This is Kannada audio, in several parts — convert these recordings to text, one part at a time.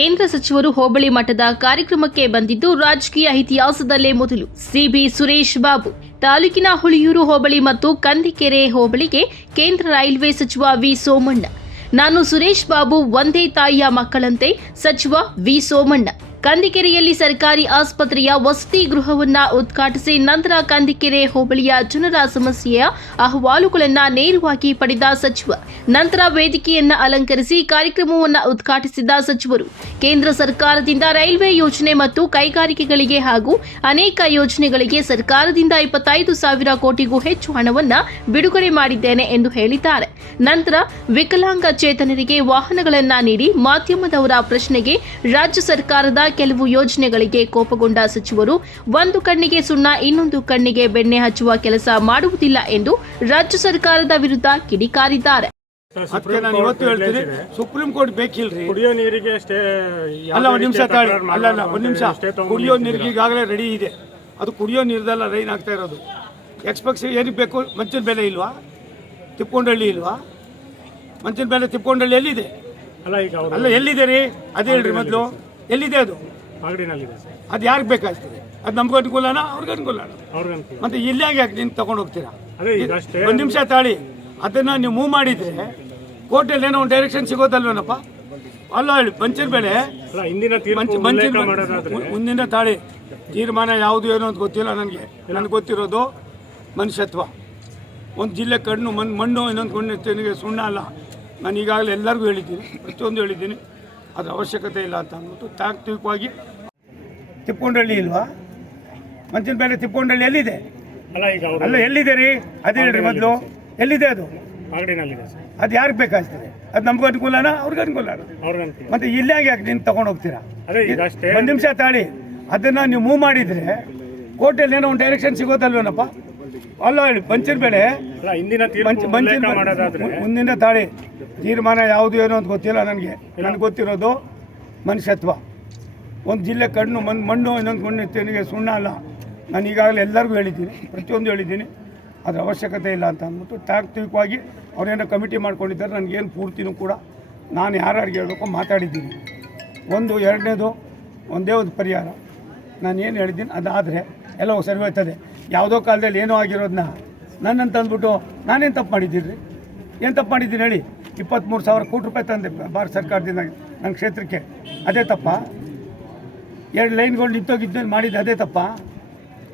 ಕೇಂದ್ರ ಸಚಿವರು ಹೋಬಳಿ ಮಠದ ಕಾರ್ಯಕ್ರಮಕ್ಕೆ ಬಂದಿದ್ದು, ರಾಜಕೀಯ ಇತಿಹಾಸದಲ್ಲೇ ಮೊದಲು. ಸಿಬಿ ಸುರೇಶ್ ಬಾಬು, ತಾಲೂಕಿನ ಹುಳಿಯೂರು ಹೋಬಳಿ ಮತ್ತು ಕಂದಿಕೆರೆ ಹೋಬಳಿಗೆ ಕೇಂದ್ರ ರೈಲ್ವೆ ಸಚಿವ ವಿ ಸೋಮಣ್ಣ. ನಾನು ಸುರೇಶ್ ಬಾಬು, ಒಂದೇ ತಾಯಿಯ ಮಕ್ಕಳಂತೆ ಸಚಿವ ವಿ ಸೋಮಣ್ಣ. ಕಂದಿಕೆರೆಯಲ್ಲಿ ಸರ್ಕಾರಿ ಆಸ್ಪತ್ರೆಯ ವಸತಿ ಗೃಹವನ್ನ ಉದ್ಘಾಟಿಸಿ ನಂತರ ಕಂದಿಕೆರೆ ಹೋಬಳಿಯ ಜನರ ಸಮಸ್ಯೆಯ ಅಹವಾಲುಗಳನ್ನ ನೇರವಾಗಿ ಪಡೆದ ಸಚಿವ. ನಂತರ ವೇದಿಕೆಯನ್ನ ಅಲಂಕರಿಸಿ ಕಾರ್ಯಕ್ರಮವನ್ನ ಉದ್ಘಾಟಿಸಿದ ಸಚಿವರು. ಕೇಂದ್ರ ಸರ್ಕಾರದಿಂದ ರೈಲ್ವೆ ಯೋಜನೆ ಮತ್ತು ಕೈಗಾರಿಕೆಗಳಿಗೆ ಹಾಗೂ ಅನೇಕ ಯೋಜನೆಗಳಿಗೆ ಸರ್ಕಾರದಿಂದ ಇಪ್ಪತ್ತೈದು ಸಾವಿರ ಕೋಟಿಗೂ ಹೆಚ್ಚು ಹಣವನ್ನ ಬಿಡುಗಡೆ ಮಾಡಿದ್ದೇನೆ ಎಂದು ಹೇಳಿದ್ದಾರೆ. ನಂತರ ವಿಕಲಾಂಗ ಚೇತನರಿಗೆ ವಾಹನಗಳನ್ನು ನೀಡಿ ಮಾಧ್ಯಮದವರ ಪ್ರಶ್ನೆಗೆ ರಾಜ್ಯ ಸರ್ಕಾರದ ಕೆಲವು ಯೋಜನೆಗಳಿಗೆ ಕೋಪಗೊಂಡ ಸಚಿವರು ಒಂದು ಕಣ್ಣಿಗೆ ಸುಣ್ಣ ಇನ್ನೊಂದು ಕಣ್ಣಿಗೆ ಬೆಣ್ಣೆ ಹಚ್ಚುವ ಕೆಲಸ ಮಾಡುವುದಿಲ್ಲ ಎಂದು ರಾಜ್ಯ ಸರ್ಕಾರದ ವಿರುದ್ಧ ಕಿಡಿಕಾರಿದ್ದಾರೆ. ನಾನು ಇವತ್ತು ಹೇಳ್ತೀನಿ ಸುಪ್ರೀಂ ಕೋರ್ಟ್ ಬೇಕಿಲ್ರಿ. ಕುಡಿಯೋ ನೀರಿಗೆ ಸ್ಟೇ ಅಲ್ಲ ಒಂದ್ ನಿಮಿಷ ತಾಳಿ ಅಲ್ಲ ಅಲ್ಲ ಒಂದ್ ನಿಮಿಷ. ಕುಡಿಯೋ ನೀರಿಗೆ ಈಗಾಗಲೇ ರೆಡಿ ಇದೆ. ಅದು ಕುಡಿಯೋ ನೀರ್ದೆಲ್ಲ ರೈನ್ ಆಗ್ತಾ ಇರೋದು. ಎಕ್ಸ್ಪೆಕ್ಸ್ ಏನಕ್ಕೆ ಬೇಕು ಮಂಚಿನ ಬೆಲೆ ಇಲ್ವಾ? ತಿಪ್ಕೊಂಡಳ್ಳಿ ಇಲ್ವಾ? ಮಂಚಿನ ಬೆಲೆ ತಿಪ್ಕೊಂಡಳ್ಳಿ ಎಲ್ಲಿದೆ? ಅಲ್ಲ ಈಗ ಅವರು ಅಲ್ಲ ಎಲ್ಲಿದೆ ರೀ? ಅದು ಹೇಳ್ರಿ ಮೊದಲು. ಎಲ್ಲಿದೆ ಅದು? ಮಾಗಡಿನಲ್ಲಿದೆ ಸರ್. ಅದು ಯಾರಿಗೆ ಬೇಕಾಗ್ತದೆ? ಅದು ನಮ್ಗೆ ಅನುಕೂಲನಾ? ಅವ್ರಿಗೆ ಅನುಕೂಲನಾ? ಅವ್ರಿಗೆ ಅನುಕೂಲ. ಮತ್ತೆ ಇಲ್ಲಾಗ ಯಾಕೆ ನೀನು ತಗೊಂಡು ಹೋಗ್ತೀರಾ? ಅದೇ ಈಗ ಸ್ಟೇ ಒಂದು ನಿಮಿಷ ತಾಳಿ. ಅದನ್ನ ನೀವು ಮೂವ್ ಮಾಡಿದ್ರೆ ಕೋರ್ಟಲ್ಲಿ ಏನೋ ಒಂದು ಡೈರೆಕ್ಷನ್ ಸಿಗೋದಲ್ವೇನಪ್ಪ? ಅಲ್ಲ ಹೇಳಿ ಮಂಚಿನ ಬೆಳೆ ಅಲ್ಲ ಹಿಂದಿನ ತೀರ್ಪು ಮಂಚ ಉಲ್ಲೇಖ ಮಾಡೋದಾದ್ರೆ? ಮುಂದಿನ ತಾಳಿ. ತೀರ್ಮಾನ ಯಾವುದು ಏನೋ ಅಂತ ಗೊತ್ತಿಲ್ಲ ನನಗೆ. ನನಗೆ ಗೊತ್ತಿರೋದು ಮನುಷ್ಯತ್ವ. ಒಂದು ಜಿಲ್ಲೆ ಕಣ್ಣು ಮಣ್ಣು ಮಣ್ಣು ಇನ್ನೊಂದು ಕಣ್ಣಿಗೆ ಸುಣ್ಣ ಅಲ್ಲ. ನಾನು ಈಗಾಗಲೇ ಎಲ್ಲರಿಗೂ ಹೇಳಿದ್ದೀನಿ ಪ್ರತಿಯೊಂದು ಹೇಳಿದ್ದೀನಿ. ಅದ್ರ ಅವಶ್ಯಕತೆ ಇಲ್ಲ ಅಂತ ಅಂದ್ಬಿಟ್ಟು ತಾತ್ವಿಕವಾಗಿ ತಿಪ್ಪೊಂಡಳ್ಳಿ ಇಲ್ವಾ? ಮಂಚಿನ ಮೇಲೆ ತಿಪ್ಪೊಂಡಳ್ಳಿ ಎಲ್ಲಿದೆ? ಅಲ್ಲ ಎಲ್ಲಿದೆ ರೀ ಅದು ಹೇಳ್ರಿ ಮೊದಲು. ಎಲ್ಲಿದೆ ಅದು? ಅದು ಯಾರಿಗೆ ಬೇಕಾಗ್ತದೆ? ಅದು ನಮ್ಗೆ ಅನುಕೂಲನಾ? ಅವ್ರಿಗೆ ಅನುಕೂಲ. ಮತ್ತೆ ಇಲ್ಲೇ ಯಾಕೆ ನೀನು ತಗೊಂಡು ಹೋಗ್ತೀರಾ? ಅದೇ ಒಂದು ನಿಮಿಷ ತಾಳಿ. ಅದನ್ನು ನೀವು ಮೂವ್ ಮಾಡಿದರೆ ಕೋರ್ಟಲ್ಲಿ ಏನೋ ಒಂದು ಡೈರೆಕ್ಷನ್ ಸಿಗೋದಲ್ವೇನಪ್ಪ? ಅಲ್ಲ ಹೇಳಿ ಪಂಚರ್ ಹಿಂದಿನ ಮಾಡೋದಾದ್ರೆ ಮುಂದಿನ ತಾಳಿ ತೀರ್ಮಾನ ಯಾವುದು ಏನು ಅಂತ ಗೊತ್ತಿಲ್ಲ ನನಗೆ. ನನಗೆ ಗೊತ್ತಿರೋದು ಮನುಷ್ಯತ್ವ. ಒಂದು ಜಿಲ್ಲೆ ಕಣ್ಣು ಮಣ್ಣು ಮಣ್ಣು ಇನ್ನೊಂದು ನನಗೆ ಸುಣ್ಣ ಅಲ್ಲ. ನಾನು ಈಗಾಗಲೇ ಎಲ್ಲರಿಗೂ ಹೇಳಿದ್ದೀನಿ. ಪ್ರತಿಯೊಂದು ಹೇಳಿದ್ದೀನಿ. ಅದರ ಅವಶ್ಯಕತೆ ಇಲ್ಲ ಅಂತ ಅಂದ್ಬಿಟ್ಟು ತಾತ್ವಿಕವಾಗಿ ಅವರೇನೋ ಕಮಿಟಿ ಮಾಡ್ಕೊಂಡಿದ್ದಾರೆ. ನನಗೇನು ಪೂರ್ತಿನೂ ಕೂಡ ನಾನು ಯಾರ್ಯಾರಿಗೆ ಹೇಳಬೇಕು ಮಾತಾಡಿದ್ದೀನಿ. ಒಂದು ಎರಡನೇದು ಒಂದೇ ಒಂದು ಪರಿಹಾರ. ನಾನು ಏನು ಹೇಳಿದ್ದೀನಿ ಅದಾದರೆ ಎಲ್ಲ ಸರಿ ಹೋಗ್ತದೆ ಯಾವುದೋ ಕಾಲದಲ್ಲಿ ಏನೋ ಆಗಿರೋದನ್ನ ನನ್ನಂತ ಅಂದ್ಬಿಟ್ಟು ನಾನೇನು ತಪ್ಪು ಮಾಡಿದ್ದೀನಿ ಏನು ತಪ್ಪು ಮಾಡಿದ್ದೀನಿ ಹೇಳಿ? ಇಪ್ಪತ್ತ್ಮೂರು ಸಾವಿರ ಕೋಟಿ ರೂಪಾಯಿ ತಂದೆ ಭಾರತ ಸರ್ಕಾರದಿಂದ ನನ್ನ ಕ್ಷೇತ್ರಕ್ಕೆ. ಅದೇ ತಪ್ಪ? ಎರಡು ಲೈನ್ಗಳು ನಿಂತೋಗಿದ್ದು ಮಾಡಿದ್ದು ಅದೇ ತಪ್ಪ?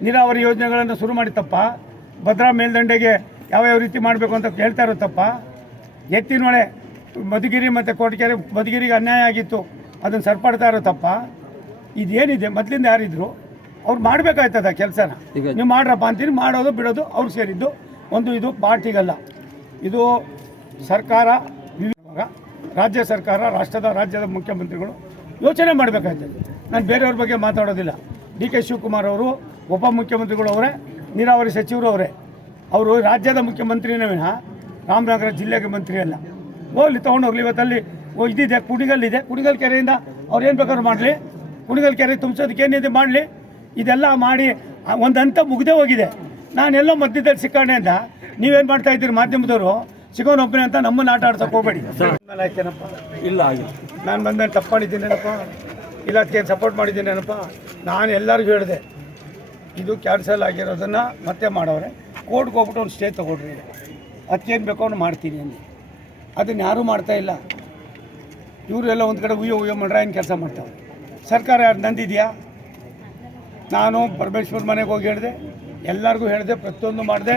ನೀರಾವರಿ ಯೋಜನೆಗಳನ್ನು ಶುರು ಮಾಡಿ ತಪ್ಪ? ಭದ್ರಾ ಮೇಲ್ದಂಡೆಗೆ ಯಾವ್ಯಾವ ರೀತಿ ಮಾಡಬೇಕು ಅಂತ ಹೇಳ್ತಾ ಇರೋ ತಪ್ಪ? ಎತ್ತಿನೊಳೆ ಮಧುಗಿರಿ ಮತ್ತು ಕೋಟಗೆರೆ ಮಧುಗಿರಿಗೆ ಅನ್ಯಾಯ ಆಗಿತ್ತು. ಅದನ್ನು ಸರಿಪಡ್ತಾ ಇರೋ ತಪ್ಪ? ಇದೇನಿದೆ ಮೊದಲಿಂದ ಯಾರಿದ್ರು ಅವ್ರು ಮಾಡಬೇಕಾಯ್ತದ ಕೆಲಸನ. ನೀವು ಮಾಡ್ರಪ್ಪ ಅಂತೀನಿ ಮಾಡೋದು ಬಿಡೋದು ಅವ್ರು ಸೇರಿದ್ದು ಒಂದು ಇದು ಪಾರ್ಟಿಗಲ್ಲ. ಇದು ಸರ್ಕಾರ ರಾಜ್ಯ ಸರ್ಕಾರ ರಾಷ್ಟ್ರದ ರಾಜ್ಯದ ಮುಖ್ಯಮಂತ್ರಿಗಳು ಯೋಚನೆ ಮಾಡಬೇಕಾಯ್ತದೆ. ನಾನು ಬೇರೆಯವ್ರ ಬಗ್ಗೆ ಮಾತಾಡೋದಿಲ್ಲ. ಡಿ ಕೆ ಶಿವಕುಮಾರ್ ಅವರು ಉಪಮುಖ್ಯಮಂತ್ರಿಗಳು ಅವರೇ ನೀರಾವರಿ ಸಚಿವರು ಅವರೇ. ಅವರು ರಾಜ್ಯದ ಮುಖ್ಯಮಂತ್ರಿನೇ ವಿನಃ ರಾಮನಗರ ಜಿಲ್ಲೆಗೆ ಮಂತ್ರಿ ಅಲ್ಲ. ಹೋಗ್ಲಿ ತೊಗೊಂಡೋಗ್ಲಿ ಇವತ್ತಲ್ಲಿ ಓ ಇದಿದೆ ಕುಣಿಗಲ್ಲಿದೆ ಕುಣಿಗಲ್ ಕೆರೆಯಿಂದ ಅವ್ರು ಏನು ಬೇಕಾದ್ರೂ ಮಾಡಲಿ. ಕುಣಿಗಲ್ ಕೆರೆ ತುಂಬಿಸೋದಕ್ಕೆ ಏನಿದೆ ಮಾಡಲಿ? ಇದೆಲ್ಲ ಮಾಡಿ ಒಂದು ಹಂತ ಮುಗ್ದೇ ಹೋಗಿದೆ. ನಾನೆಲ್ಲೋ ಮಧ್ಯದಲ್ಲಿ ಸಿಕ್ಕಾಣೆಯಿಂದ ನೀವೇನು ಮಾಡ್ತಾ ಇದ್ದೀರಿ ಮಾಧ್ಯಮದವರು? ಸಿಗೋನೊಬ್ಬನೇ ಅಂತ ನಮ್ಮನ್ನು ಆಟ ಆಡ್ಸೋಕೆ ಹೋಗ್ಬೇಡಿ. ಆಯ್ತೇನಪ್ಪ ಇಲ್ಲ ನಾನು ಬಂದ ತಪ್ಪು ಮಾಡಿದ್ದೀನೇನಪ್ಪ ಇಲ್ಲ ಅದಕ್ಕೆ ಸಪೋರ್ಟ್ ಮಾಡಿದ್ದೀನೇನಪ್ಪ? ನಾನು ಎಲ್ಲರಿಗೂ ಹೇಳಿದೆ ಇದು ಕ್ಯಾನ್ಸಲ್ ಆಗಿರೋದನ್ನು ಮತ್ತೆ ಮಾಡೋರೆ ಕೋರ್ಟ್ಗೆ ಹೋಗ್ಬಿಟ್ಟು ಒಂದು ಸ್ಟೇ ತೊಗೊಳ್ರಿ. ಅದಕ್ಕೇನು ಬೇಕೋ ಅವ್ನು ಮಾಡ್ತೀನಿ ಅಂದರೆ ಅದನ್ನು ಯಾರೂ ಮಾಡ್ತಾ ಇಲ್ಲ. ಇವರು ಎಲ್ಲ ಒಂದು ಕಡೆ ಉಯ್ಯೋ ಉಯ್ಯೋ ಮಾಡ್ರೆ ಏನು ಕೆಲಸ ಮಾಡ್ತಾವೆ ಸರ್ಕಾರ ಯಾರು ನಂದಿದೆಯಾ? ನಾನು ಪರಮೇಶ್ವರ್ ಮನೆಗೆ ಹೋಗಿ ಹೇಳಿದೆ. ಎಲ್ಲರಿಗೂ ಹೇಳಿದೆ ಪ್ರತಿಯೊಂದು ಮಾಡಿದೆ.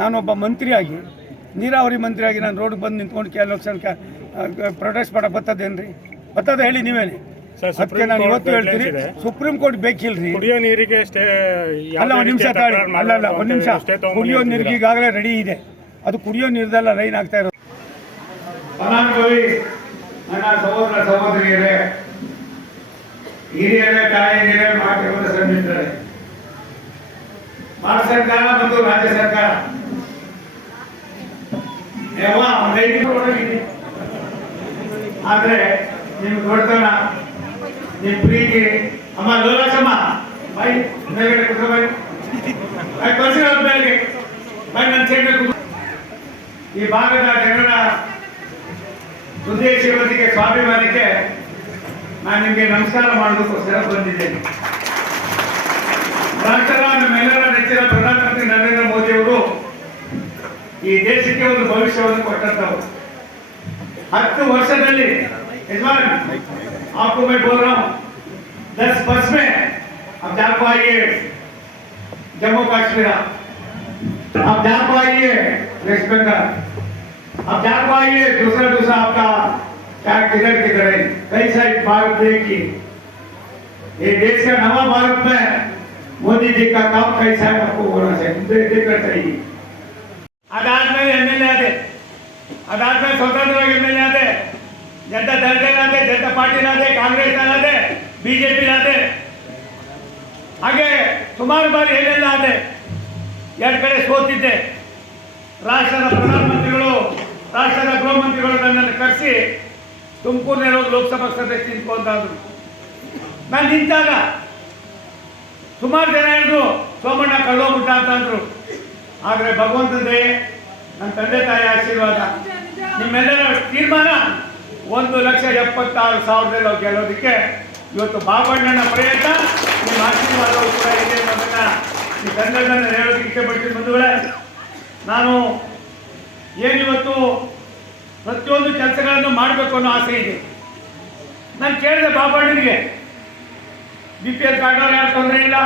ನಾನೊಬ್ಬ ಮಂತ್ರಿಯಾಗಿ ನೀರಾವರಿ ಮಂತ್ರಿಯಾಗಿ ನಾನು ರೋಡ್ಗೆ ಬಂದು ನಿಂತ್ಕೊಂಡು ಕೆಲವು ಪ್ರೊಟೆಸ್ಟ್ ಮಾಡೋಕೆ ಬತ್ತದೇನ್ರಿ ಬತ್ತದ ಬರ್ತದೆ ಹೇಳಿ ನೀವೇನೆ. ಸತ್ಯ ಅದಕ್ಕೆ ನಾನು ಇವತ್ತು ಹೇಳ್ತೀನಿ ಸುಪ್ರೀಂ ಕೋರ್ಟ್ ಬೇಕಿಲ್ರಿ? ಕುಡಿಯೋ ನೀರಿಗೆ ಸ್ಟೇ ಅಲ್ಲ ಒಂದು ನಿಮಿಷ ತಾಳಿ. ಅಲ್ಲ ಅಲ್ಲ ಒಂದು ನಿಮಿಷ. ಕುಡಿಯೋ ನೀರಿಗೆ ಈಗಾಗಲೇ ರೆಡಿ ಇದೆ. ಅದು ಕುಡಿಯೋ ನೀರ್ದೆಲ್ಲ ಲೈನ್ ಆಗ್ತಾ ಇರೋದು. ಫಲಾನುಭವಿ ನನ್ನ ಸಹೋದರ ಸಹೋದರಿಯರೇ. ಹಿರಿಯರೇ ತಾಯಿಯರೇ ಮಾಧ್ಯಮದ ಸನ್ನಿಹಿತರೇ ಭಾರತ ಸರ್ಕಾರ ಮತ್ತು ರಾಜ್ಯ ಸರ್ಕಾರ. ಆದ್ರೆ ನಿಮ್ ದೊಡ್ಡತನ ನಿಮ್ ಪ್ರೀತಿ, ಅಮ್ಮ ಲೋಲಾಸಮ್ಮ ಬೈ ಮೇಲ್ಗಡೆ ಕೂತ್ಕೊ ಬೈ ಬೈ ಕಳ್ಸಿರೋ ಮೇಲ್ಗೆ. ಬೈ ನನ್ನ ಈ ಭಾಗದ ಜನರ ಉದ್ದೇಶಿರೋದಕ್ಕೆ ಸ್ವಾಭಿಮಾನಕ್ಕೆ ನಾನು ನಿಮಗೆ ನಮಸ್ಕಾರ ಮಾಡೋದಕ್ಕೋಸ್ಕರ ಬಂದಿದ್ದೇನೆ ರಾಷ್ಟ್ರ ನಮ್ಮೆಲ್ಲರ ನೆಚ್ಚಿನ ಪ್ರಧಾನಮಂತ್ರಿ ನರೇಂದ್ರ ಮೋದಿ ಅವರು ಈ ದೇಶಕ್ಕೆ ಒಂದು ಭವಿಷ್ಯವನ್ನು ಕೊಟ್ಟಂತವರು ಹತ್ತು ವರ್ಷದಲ್ಲಿ ಯಜಮಾನ್ आपको मैं बोल रहा हूँ दस वर्ष में अब जान पाइए जम्मू कश्मीर आप जान पाइए वेस्ट बंगाल अब जान पाइए दूसरा दूसरा आपका क्या किधर किधर है कई सारी भारत देखिए ये देश का नवा भारत में मोदी जी का काम कैसा है आपको होना चाहिए मुझे देखना चाहिए ಅದಾದ್ಮೇಲೆ ಎಮ್ ಎಲ್ ಎ ಆದೆ ಅದಾದ್ಮೇಲೆ ಸ್ವತಂತ್ರವಾಗಿ ಎಮ್ ಎಲ್ ಎ ಆದೆ ಜನತಾ ದಳದಲ್ಲಾದೆ ಜನತಾ ಪಾರ್ಟಿಲಾದೆ ಕಾಂಗ್ರೆಸ್ನಲ್ಲಾದೆ ಬಿಜೆಪಿಲಾದೆ ಹಾಗೆ ಸುಮಾರು ಬಾರಿ ಎಲ್ಲೆಲ್ಲ ಆದೆ ಎರಡು ಕಡೆ ಸೋತಿದ್ದೆ ರಾಷ್ಟ್ರದ ಪ್ರಧಾನಮಂತ್ರಿಗಳು ರಾಷ್ಟ್ರದ ಗೃಹ ಮಂತ್ರಿಗಳು ನನ್ನನ್ನು ಕರೆಸಿ ತುಮಕೂರಿನ ಲೋಕಸಭಾ ಸದಸ್ಯ ನಿಂತ್ಕೊಂತಾದ್ರು ನಾನು ನಿಂತಾಗ ಸುಮಾರು ಜನ ಹೇಳಿದ್ರು ಸೋಮಣ್ಣ ಕಳ್ಳೋಗ್ಬಿಟ್ಟ ಅಂತ ಅಂದ್ರು. ಆದರೆ ಭಗವಂತನ ದಯೆ ನನ್ನ ತಂದೆ ತಾಯಿ ಆಶೀರ್ವಾದ. ನಿಮ್ಮೆಲ್ಲರ ತೀರ್ಮಾನ ಒಂದು ಲಕ್ಷ ಎಪ್ಪತ್ತಾರು ಸಾವಿರದಲ್ಲಿ ನಾವು ಗೆಲ್ಲೋದಕ್ಕೆ ಇವತ್ತು ಬಾಬಣ್ಣನ ಪ್ರಯತ್ನ, ನಿಮ್ಮ ಆಶೀರ್ವಾದವು ಕೂಡ ಇದೆ ಅನ್ನೋದನ್ನು ಈ ಸಂದರ್ಭದಲ್ಲಿ ಹೇಳೋದಕ್ಕೆ ಇಷ್ಟಪಡ್ತೀನಿ ಬಂಧುಗಳೇ. ನಾನು ಏನಿವತ್ತು ಪ್ರತಿಯೊಂದು ಕೆಲಸಗಳನ್ನು ಮಾಡಬೇಕು ಅನ್ನೋ ಆಸೆ ಇದೆ. ನಾನು ಕೇಳಿದೆ ಬಾಬಣ್ಣನಿಗೆ, ಬಿ ಪಿ ಎಲ್ ಕಾರ್ಡ್ ಯಾರು ತೊಂದರೆ ಇಲ್ಲ,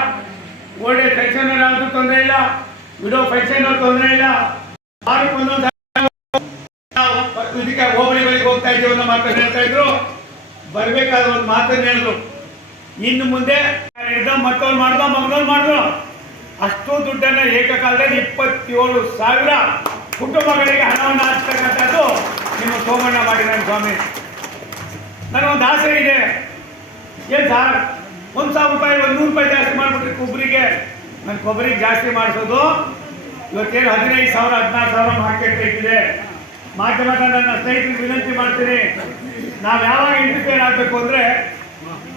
ಓಲ್ಡ್ ಏಜ್ ಪೆನ್ಷನ್ ಯಾರು ತೊಂದರೆ ಇಲ್ಲ, ವಿಡೋ ಪೆನ್ಷನ್ ತೊಂದರೆ ಇಲ್ಲ ಒಂದೊಂದು ಇದಕ್ಕೆ ಹೋಬಳಿಗಳಿಗೆ ಹೋಗ್ತಾ ಇದ್ದೀವಿ ಅನ್ನೋ ಮಾತನ್ನು ಹೇಳ್ತಾ ಇದ್ರು. ಬರಬೇಕಾದ ಒಂದು ಮಾತನ್ನು ಹೇಳಿದ್ರು. ಇನ್ನು ಮುಂದೆ ಮತ್ತೊಂದು ಮಾಡ್ದೋ ಮಗನೊಂದು ಮಾಡಿದ್ರು ಅಷ್ಟು ದುಡ್ಡನ್ನ ಏಕಕಾಲದಲ್ಲಿ ಇಪ್ಪತ್ತೇಳು ಸಾವಿರ ಕುಟುಂಬಗಳಿಗೆ ಹಣವನ್ನು ಹಾಕ್ತಕ್ಕಂಥದ್ದು ನಿಮ್ಮ ಸೋಮಣ್ಣ ಮಾಡಿದ್ದಾನೆ ಸ್ವಾಮಿ. ನನಗೊಂದು ಆಸೆ ಇದೆ. ಏನು ಸರ್ ಒಂದು ಸಾವಿರ ರೂಪಾಯಿ, ಒಂದು ನೂರು ರೂಪಾಯಿ ಜಾಸ್ತಿ ಮಾಡಿಬಿಟ್ರೆ ಕೊಬ್ಬರಿಗೆ ನನ್ನ ಕೊಬ್ಬರಿಗೆ ಜಾಸ್ತಿ ಮಾಡಿಸೋದು. ಇವತ್ತೇನು ಹದಿನೈದು ಸಾವಿರ, ಹದಿನಾರು ಸಾವಿರ ಮಾರ್ಕೆಟ್ ಬೇಕಿದೆ ಮಾಧ್ಯಮದ ನನ್ನ ಸ್ನೇಹಿತರಿಗೆ ವಿನಂತಿ ಮಾಡ್ತೀನಿ. ನಾವು ಯಾವಾಗ ಇಂಟರ್ಫೇರ್ ಆಗಬೇಕು ಅಂದರೆ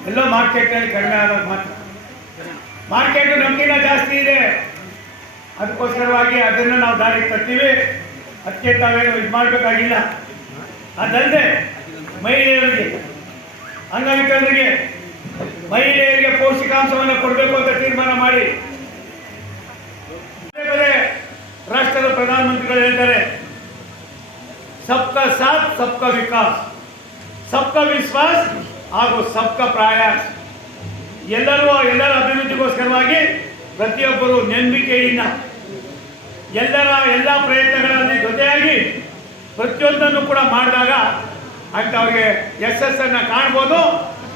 ಎಲ್ಲೋ ಮಾರ್ಕೆಟಲ್ಲಿ ಕಡಿಮೆ ಆಗೋದು ಮಾತ್ರ. ಮಾರ್ಕೆಟ್ ನಮಗಿನ್ನ ಜಾಸ್ತಿ ಇದೆ. ಅದಕ್ಕೋಸ್ಕರವಾಗಿ ಅದನ್ನು ನಾವು ದಾರಿಗೆ ತರ್ತೀವಿ. ಅದಕ್ಕೆ ತಾವೇನು ಇದು ಮಾಡಬೇಕಾಗಿಲ್ಲ. ಅದಲ್ಲದೆ ಮಹಿಳೆಯರಿಗೆ, ಅಂಗವಿಕಲರಿಗೆ ಮಹಿಳೆಯರಿಗೆ ಪೌಷ್ಟಿಕಾಂಶವನ್ನು ಕೊಡಬೇಕು ಅಂತ ತೀರ್ಮಾನ ಮಾಡಿ. ರಾಷ್ಟ್ರದ ಪ್ರಧಾನಮಂತ್ರಿಗಳು ಹೇಳ್ತಾರೆ, ಸಬ್ಕಾ ಸಾಥ್, ಸಬ್ಕಾ ವಿಕಾಸ್, ಸಬ್ಕಾ ವಿಶ್ವಾಸ್ ಹಾಗೂ ಸಬ್ಕಾ ಪ್ರಯಾಸ್. ಎಲ್ಲರೂ ಎಲ್ಲರ ಅಭಿವೃದ್ಧಿಗೋಸ್ಕರವಾಗಿ ಪ್ರತಿಯೊಬ್ಬರು ನಂಬಿಕೆಯಿಂದ ಎಲ್ಲರ ಎಲ್ಲ ಪ್ರಯತ್ನಗಳಲ್ಲಿ ಜೊತೆಯಾಗಿ ಪ್ರತಿಯೊಂದನ್ನು ಕೂಡ ಮಾಡಿದಾಗ ಅಂತ ಅವ್ರಿಗೆ ಯಶಸ್ಸನ್ನು ಕಾಣ್ಬೋದು.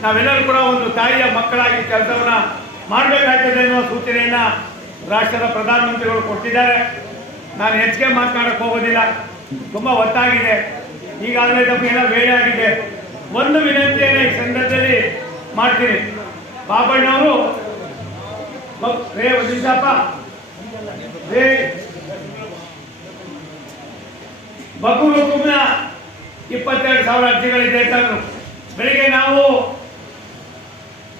ನಾವೆಲ್ಲರೂ ಕೂಡ ಒಂದು ತಾಯಿಯ ಮಕ್ಕಳಾಗಿ ಕೆಲಸವನ್ನ ಮಾಡಬೇಕಾಗ್ತದೆ ಅನ್ನೋ ಸೂಚನೆಯನ್ನು ರಾಷ್ಟ್ರದ ಪ್ರಧಾನಮಂತ್ರಿಗಳು ಕೊಟ್ಟಿದ್ದಾರೆ. ನಾನು ಹೆಚ್ಚಿಗೆ ಮಾತನಾಡಕ್ಕೆ ಹೋಗೋದಿಲ್ಲ. ತುಂಬ ಒತ್ತಾಗಿದೆ. ಈಗಾಗಲೇ ನಮಗೆಲ್ಲ ವೇಳೆ ಆಗಿದೆ. ಒಂದು ವಿನಂತಿಯನ್ನು ಈ ಸಂದರ್ಭದಲ್ಲಿ ಮಾಡ್ತೀನಿ. ಬಾಬಣ್ಣವರು ರೇ ಒಂದಿಸಪ್ಪ ರೇ ಬಕೂರು ಕುಮ್ನ ಇಪ್ಪತ್ತೆರಡು ಸಾವಿರ ಅರ್ಜಿಗಳಿದೆ ಅಂತಂದ್ರು ಬೆಳಿಗ್ಗೆ ನಾವು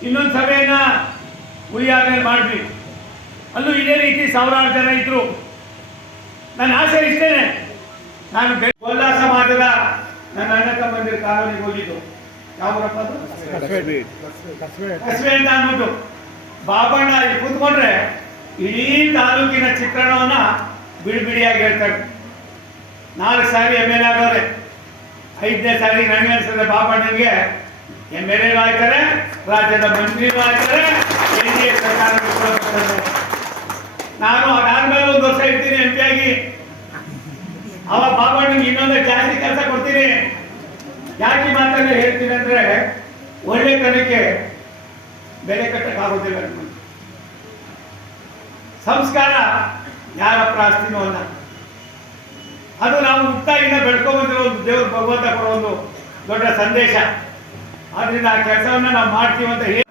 ಇನ್ನೊಂದು ಸಭೆಯನ್ನ ಉಳಿಯಾದ್ಮೇಲೆ ಮಾಡಿದ್ವಿ. ಅಲ್ಲೂ ಇದೇ ರೀತಿ ಸಾವಿರಾರು ಜನ ಇದ್ರು. ನನ್ನ ಆಸೆ ಇಷ್ಟೇನೆ ನಾನು ಗೊಲ್ಲ ಸಮಾಜದ ನನ್ನ ಅಣ್ಣ ತಮ್ಮಂದಿರ ಕಾಲೋನಿಗೆ ಹೋಗಿದ್ದು. ಯಾವೂರಪ್ಪ ಕಸ್ಬೆ ಅಂತ ಅಂದ್ಬಿಟ್ಟು. ಬಾಬಣ್ಣ ಇಲ್ಲಿ ಕೂತ್ಕೊಂಡ್ರೆ ಇಡೀ ತಾಲೂಕಿನ ಚಿತ್ರಣವನ್ನ ಬಿಡಿಬಿಡಿಯಾಗಿ ಹೇಳ್ತಾರೆ ನಾಲ್ಕು ಸಾರಿ ಎಂ ಎಲ್ ಎ ಆಗೋರೆ ಐದನೇ ಸಾರಿ ಅನ್ಸಿದ್ರೆ ಬಾಬಣ್ಣನಿಗೆ ಎಂ ಎಲ್ ಎ ರಾಜ್ಯದ ಮಂತ್ರಿನೂ ಆಗ್ತಾರೆ ಎನ್ ಡಿ ಎ ಸರ್ಕಾರ ನಾನು ಅದಾದ್ಮೇಲೆ ಒಂದು ವರ್ಷ ಇರ್ತೀನಿ ಎಂ ಆಗಿ. ಅವ ಬಾಬಣ್ಣನಿಗೆ ಇನ್ನೊಂದು ಜಾಸ್ತಿ ಕೆಲಸ ಕೊಡ್ತೀನಿ. ಯಾಕೆ ಮಾತನ್ನ ಹೇಳ್ತೀನಿ ಅಂದ್ರೆ ಒಳ್ಳೆತನಕ್ಕೆ ಬೆಲೆ ಕಟ್ಟಕ್ಕೆ ಆಗೋದಿಲ್ಲ ನಮ್ಗೆ. ಸಂಸ್ಕಾರ ಯಾರ ಪ್ರಾಸ್ತಿನೂ ಅಲ್ಲ. ಅದು ನಾವು ಹುಟ್ಟಾಗಿಂದ ಬೆಳ್ಕೊಂಬಂದಿರೋ ಒಂದು ದೇವ್ರ ಭಗವಂತ ಕೊಡೋ ಒಂದು ದೊಡ್ಡ ಸಂದೇಶ. ಆದ್ರಿಂದ ಆ ಕೆಲಸವನ್ನ ನಾವು ಮಾಡ್ತೀವಿ ಅಂತ ಹೇಳಿ.